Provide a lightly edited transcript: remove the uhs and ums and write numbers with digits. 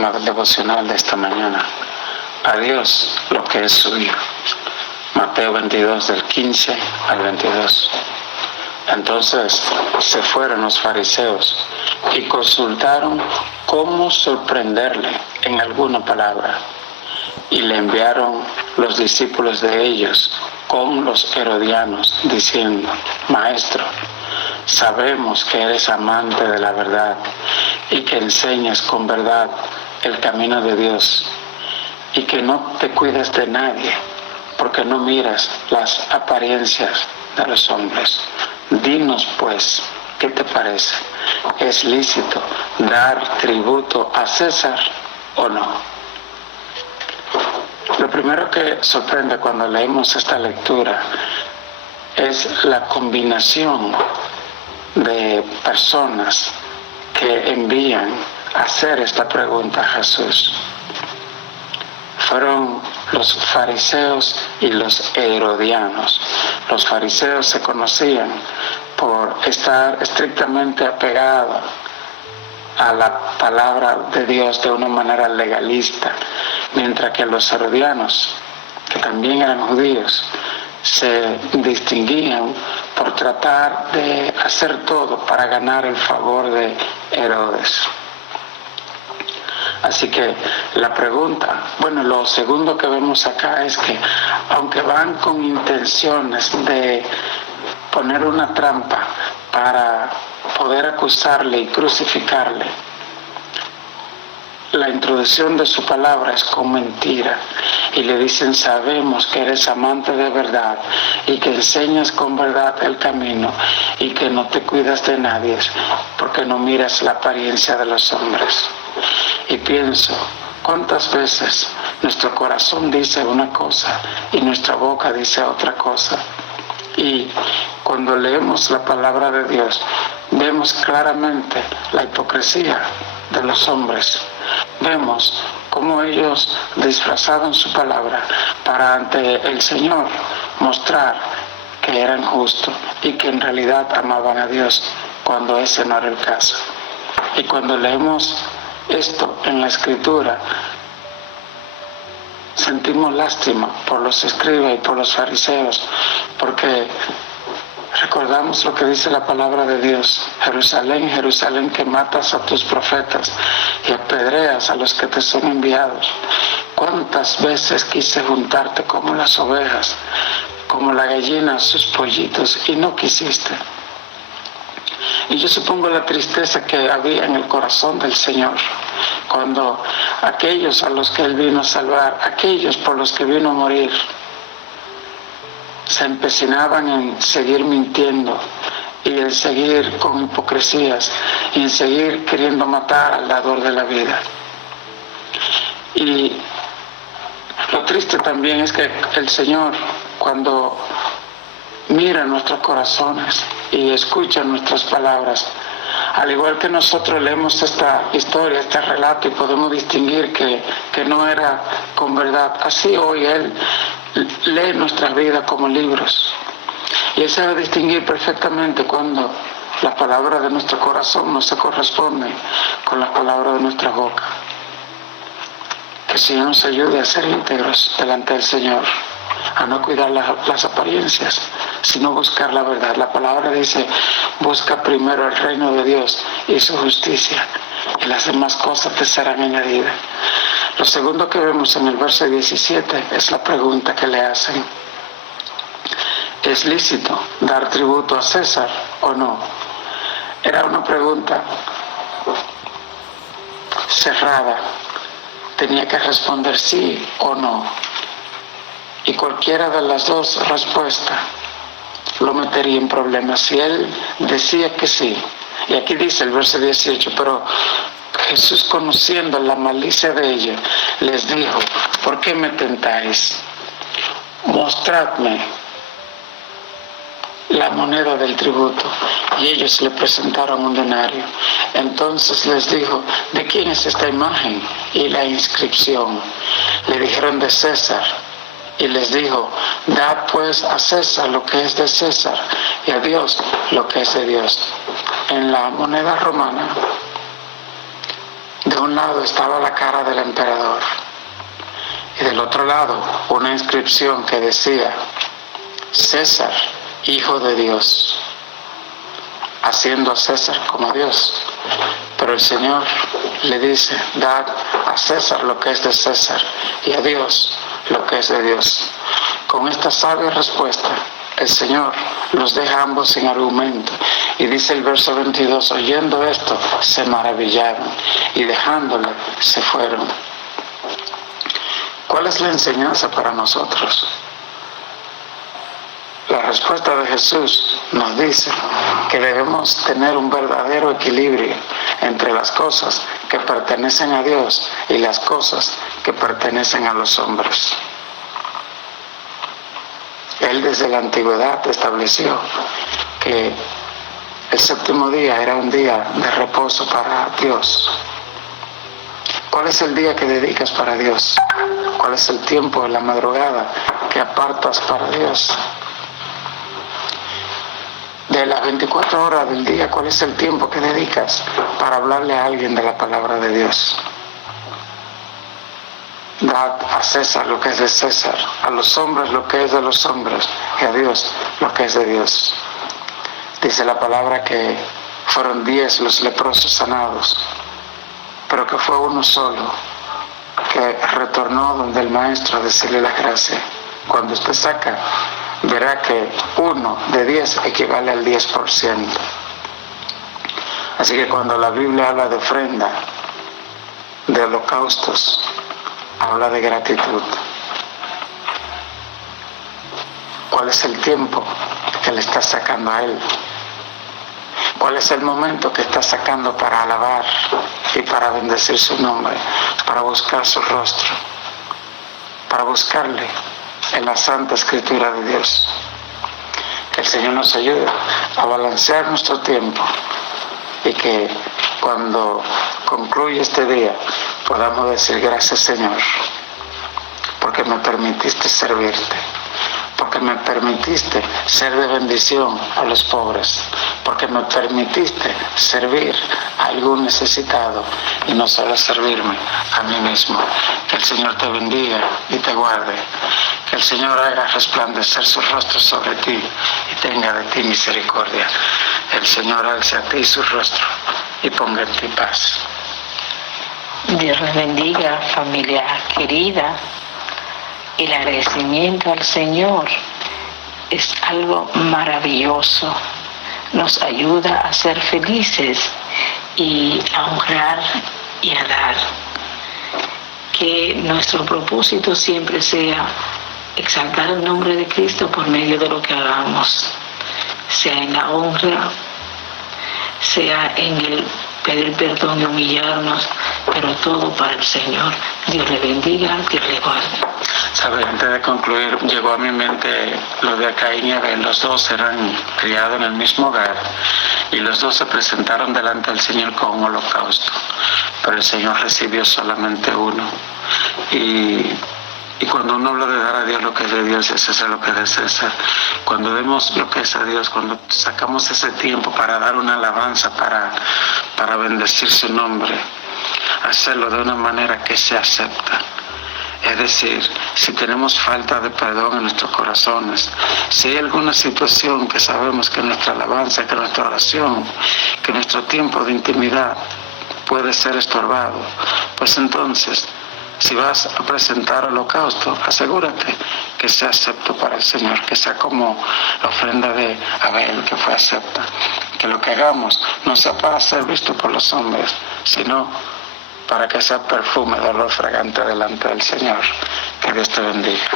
tema del devocional de esta mañana. A Dios lo que es suyo. Mateo 22, del 15 al 22. Entonces se fueron los fariseos y consultaron cómo sorprenderle en alguna palabra. Y le enviaron los discípulos de ellos con los herodianos, diciendo: Maestro, sabemos que eres amante de la verdad y que enseñas con verdad el camino de Dios y que no te cuidas de nadie, porque no miras las apariencias de los hombres. Dinos pues, ¿qué te parece? ¿Es lícito dar tributo a César o no? Lo primero que sorprende cuando leemos esta lectura es la combinación de personas que envían a hacer esta pregunta a Jesús. Fueron los fariseos y los herodianos. Los fariseos se conocían por estar estrictamente apegados a la palabra de Dios de una manera legalista, mientras que los herodianos, que también eran judíos, se distinguían por tratar de hacer todo para ganar el favor de Herodes. Así que la pregunta, lo segundo que vemos acá es que aunque van con intenciones de poner una trampa para poder acusarle y crucificarle, la introducción de su palabra es con mentira y le dicen: sabemos que eres amante de verdad y que enseñas con verdad el camino y que no te cuidas de nadie porque no miras la apariencia de los hombres. Y pienso, ¿cuántas veces nuestro corazón dice una cosa y nuestra boca dice otra cosa? Y cuando leemos la palabra de Dios, vemos claramente la hipocresía de los hombres. Vemos cómo ellos disfrazaban su palabra para ante el Señor mostrar que eran justos y que en realidad amaban a Dios, cuando ese no era el caso. Y cuando leemos esto en la Escritura, sentimos lástima por los escribas y por los fariseos, porque recordamos lo que dice la palabra de Dios: Jerusalén, Jerusalén, que matas a tus profetas y apedreas a los que te son enviados. ¿Cuántas veces quise juntarte como las ovejas, como la gallina a sus pollitos, y no quisiste? Y yo supongo la tristeza que había en el corazón del Señor cuando aquellos a los que Él vino a salvar, aquellos por los que vino a morir, se empecinaban en seguir mintiendo y en seguir con hipocresías y en seguir queriendo matar al dador de la vida. Y lo triste también es que el Señor, cuando mira nuestros corazones y escucha nuestras palabras, al igual que nosotros leemos esta historia, este relato, y podemos distinguir que no era con verdad, así hoy Él lee nuestra vida como libros. Y Él sabe distinguir perfectamente cuando las palabras de nuestro corazón no se corresponden con las palabras de nuestra boca. Que el Señor nos ayude a ser íntegros delante del Señor, a no cuidar las apariencias, sino buscar la verdad. La palabra dice: busca primero el reino de Dios y su justicia, y las demás cosas te serán añadidas. Lo segundo que vemos en el verso 17 es la pregunta que le hacen: ¿es lícito dar tributo a César o no? Era una pregunta cerrada. Tenía que responder sí o no. Y cualquiera de las dos respuestas lo metería en problemas. Si él decía que sí, y aquí dice el verso 18, pero Jesús, conociendo la malicia de ellos, les dijo: ¿por qué me tentáis? Mostradme la moneda del tributo. Y ellos le presentaron un denario. Entonces les dijo: ¿de quién es esta imagen y la inscripción? Le dijeron: de César. Y les dijo: dad pues a César lo que es de César y a Dios lo que es de Dios. En la moneda romana De un lado estaba la cara del emperador y del otro lado una inscripción que decía: César, Hijo de Dios, haciendo a César como Dios. Pero el Señor le dice: dad a César lo que es de César y a Dios lo que es de Dios. Con esta sabia respuesta, el Señor los deja ambos sin argumento. Y dice el verso 22, oyendo esto, se maravillaron y dejándole, se fueron. ¿Cuál es la enseñanza para nosotros? La respuesta de Jesús nos dice que debemos tener un verdadero equilibrio entre las cosas que pertenecen a Dios y las cosas que pertenecen a los hombres. Él desde la antigüedad estableció que el séptimo día era un día de reposo para Dios. ¿Cuál es el día que dedicas para Dios? ¿Cuál es el tiempo de la madrugada que apartas para Dios? De las 24 horas del día, ¿cuál es el tiempo que dedicas para hablarle a alguien de la palabra de Dios? Dad a César lo que es de César, a los hombres lo que es de los hombres, y a Dios lo que es de Dios. Dice la palabra que fueron 10 los leprosos sanados, pero que fue uno solo que retornó donde el maestro a decirle las gracias. Cuando usted saca, verá que 1 de 10 equivale al 10%. Así que cuando la Biblia habla de ofrenda, de holocaustos, habla de gratitud. ¿Cuál es el tiempo que le estás sacando a Él? ¿Cuál es el momento que estás sacando para alabar y para bendecir su nombre, para buscar su rostro, para buscarle en la Santa Escritura de Dios? Que el Señor nos ayude a balancear nuestro tiempo y que cuando concluya este día podamos decir: gracias, Señor, porque me permitiste servirte, porque me permitiste ser de bendición a los pobres, porque me permitiste servir a algún necesitado y no solo servirme a mí mismo. Que el Señor te bendiga y te guarde. Que el Señor haga resplandecer su rostro sobre ti y tenga de ti misericordia. El Señor alce a ti su rostro y ponga en ti paz. Dios les bendiga, familia querida. El agradecimiento al Señor es algo maravilloso. Nos ayuda a ser felices y a honrar y a dar. Que nuestro propósito siempre sea exaltar el nombre de Cristo por medio de lo que hagamos, sea en la honra, sea en el pedir perdón y humillarnos, pero todo para el Señor. Dios le bendiga, Dios le guarde. ¿Sabe? Antes de concluir, llegó a mi mente lo de Caín y Abel. Los dos eran criados en el mismo hogar y los dos se presentaron delante del Señor con un holocausto, pero el Señor recibió solamente uno. Y cuando uno habla de dar a Dios lo que es de Dios, es César lo que es de César. Cuando demos lo que es a Dios, cuando sacamos ese tiempo para dar una alabanza, para bendecir su nombre, hacerlo de una manera que se acepta. Es decir, si tenemos falta de perdón en nuestros corazones, si hay alguna situación que sabemos que nuestra alabanza, que nuestra oración, que nuestro tiempo de intimidad puede ser estorbado, pues entonces, si vas a presentar holocausto, asegúrate que sea acepto para el Señor, que sea como la ofrenda de Abel, que fue acepta. Que lo que hagamos no sea para ser visto por los hombres, sino para que sea perfume de olor fragante delante del Señor. Que Dios te bendiga.